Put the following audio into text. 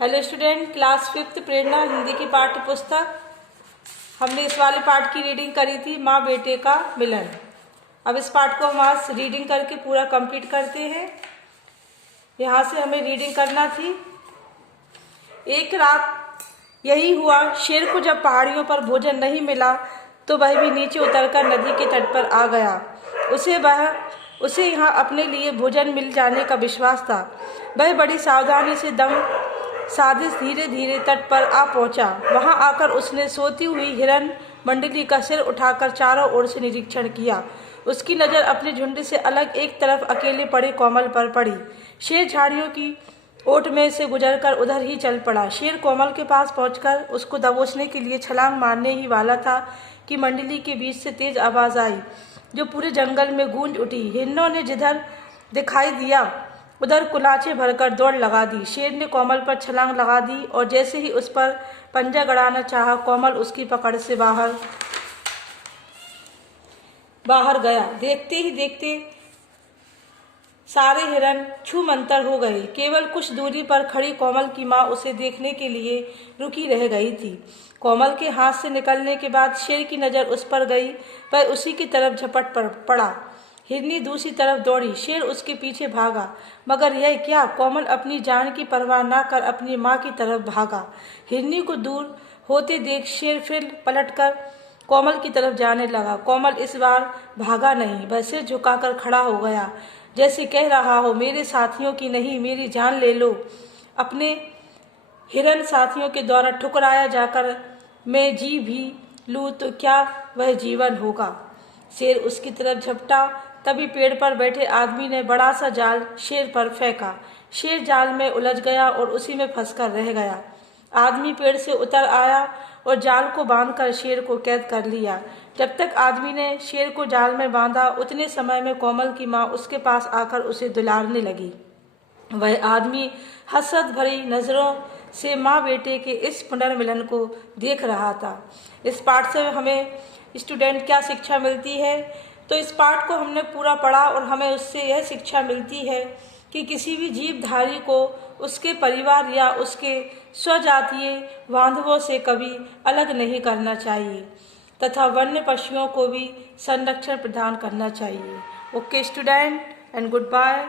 Hello student, class 5th प्रेरणा हिंदी की पाठ्य पुस्तक। हमने इस वाले पाठ की रीडिंग करी थी, माँ बेटे का मिलन। अब इस पाठ को हम आज रीडिंग करके पूरा कंप्लीट करते हैं। यहाँ से हमें रीडिंग करना थी। एक रात यही हुआ, शेर को जब पहाड़ियों पर भोजन नहीं मिला तो वह भी नीचे उतरकर नदी के तट पर आ गया। उसे यहाँ अपने लिए भोजन मिल जाने का विश्वास था। वह बड़ी सावधानी से दम साजिश धीरे धीरे तट पर आ पहुंचा। वहां आकर उसने सोती हुई हिरन मंडली का सिर उठाकर चारों ओर से निरीक्षण किया। उसकी नज़र अपने झुंड से अलग एक तरफ अकेले पड़े कोमल पर पड़ी। शेर झाड़ियों की ओट में से गुजरकर उधर ही चल पड़ा। शेर कोमल के पास पहुंचकर उसको दबोचने के लिए छलांग मारने ही वाला था कि मंडली के बीच से तेज आवाज आई, जो पूरे जंगल में गूंज उठी। हिरनों ने जिधर दिखाई दिया उधर कुलाचे भरकर दौड़ लगा दी। शेर ने कोमल पर छलांग लगा दी और जैसे ही उस पर पंजा गड़ाना चाहा, कोमल उसकी पकड़ से बाहर गया। देखते ही देखते सारे हिरन छूमंतर हो गए। केवल कुछ दूरी पर खड़ी कोमल की माँ उसे देखने के लिए रुकी रह गई थी। कोमल के हाथ से निकलने के बाद शेर की नज़र उस पर गई। वह उसी की तरफ झपट पड़ा। हिरनी दूसरी तरफ दौड़ी। शेर उसके पीछे भागा, मगर यह क्या, कोमल अपनी जान की परवाह न कर अपनी माँ की तरफ भागा। हिरनी को दूर होते देख शेर फिर पलटकर कोमल की तरफ जाने लगा। कोमल इस बार भागा नहीं, वह सिर झुकाकर खड़ा हो गया, जैसे कह रहा हो, मेरे साथियों की नहीं, मेरी जान ले लो। अपने हिरन साथियों के द्वारा ठुकराया जाकर मैं जी भी लूँ तो क्या वह जीवन होगा। शेर उसकी तरफ झपटा। तभी पेड़ पर बैठे आदमी ने बड़ा सा जाल शेर पर फेंका। शेर जाल में उलझ गया और उसी में फंसकर रह गया। आदमी पेड़ से उतर आया और जाल को बांधकर शेर को कैद कर लिया। जब तक आदमी ने शेर को जाल में बांधा, उतने समय में कोमल की माँ उसके पास आकर उसे दुलारने लगी। वह आदमी हसरत भरी नजरों से माँ बेटे के इस पुनर्मिलन को देख रहा था। इस पाठ से हमें स्टूडेंट क्या शिक्षा मिलती है? तो इस पाठ को हमने पूरा पढ़ा और हमें उससे यह शिक्षा मिलती है कि किसी भी जीवधारी को उसके परिवार या उसके स्वजातीय बांधवों से कभी अलग नहीं करना चाहिए तथा वन्य पशुओं को भी संरक्षण प्रदान करना चाहिए। Okay student, and good bye.